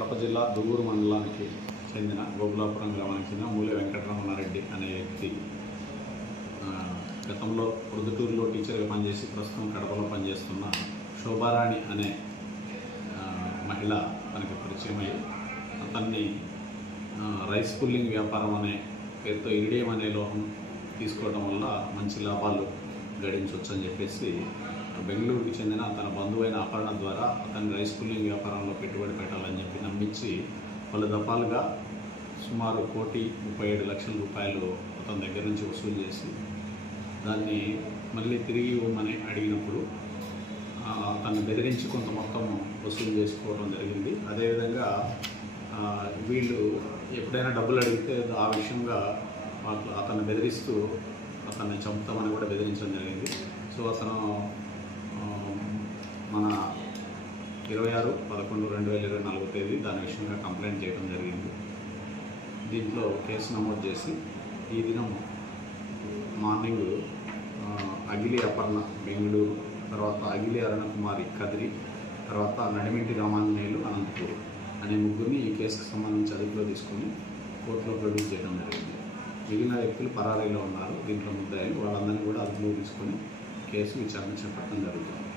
కడప జిల్లా దువ్వూరు మండలానికి చెందిన గోగులాపురం గ్రామానికి చెందిన మూలె వెంకటరమణారెడ్డి అనే వ్యక్తి గతంలో ప్రొద్దుటూరులో టీచర్గా పనిచేసి ప్రస్తుతం కడపలో పనిచేస్తున్న శోభారాణి అనే మహిళ తనకి పరిచయమై అతన్ని రైస్ పుల్లింగ్ వ్యాపారం అనే పేరుతో ఇరిడియం అనే లోహం తీసుకోవడం వల్ల మంచి లాభాలు గడించవచ్చు అని చెప్పేసి బెంగళూరుకి చెందిన తన బంధువైన అపర్ణ ద్వారా అతన్ని రైస్ పుల్లింగ్ వ్యాపారంలో పెట్టుబడి పెట్టాలని చెప్పి నమ్మించి పలు దఫాలుగా సుమారు 1,37,00,000 రూపాయలు అతని దగ్గర నుంచి వసూలు చేసి దాన్ని మళ్ళీ తిరిగి ఇవ్వమని అడిగినప్పుడు తను బెదిరించి కొంత మొత్తం వసూలు చేసుకోవడం జరిగింది. అదేవిధంగా వీళ్ళు ఎప్పుడైనా డబ్బులు అడిగితే ఆ విషయంగా అతన్ని బెదిరిస్తూ అతన్ని చంపుతామని కూడా బెదిరించడం జరిగింది. సో అతను మన 26/11/2024 తేదీ దాని విషయంగా కంప్లైంట్ చేయడం జరిగింది. దీంట్లో కేసు నమోదు చేసి ఈ దినం మార్నింగ్ అగిలి అపర్ణ బెంగళూరు, తర్వాత అగిలి అరుణకుమారి కదిరి, తర్వాత నడిమింటి రామాంజనేయులు అనంతపూర్ అనే ముగ్గురిని ఈ కేసుకు సంబంధించి అదుపులో తీసుకొని కోర్టులో ప్రొడ్యూస్ చేయడం జరిగింది. మిగిలిన వ్యక్తులు పరారీలో ఉన్నారు. దీంట్లో ముద్దాయిలు వాళ్ళందరినీ కూడా అదుపులో తీసుకొని కేసు విచారణ చేపట్టడం జరుగుతుంది.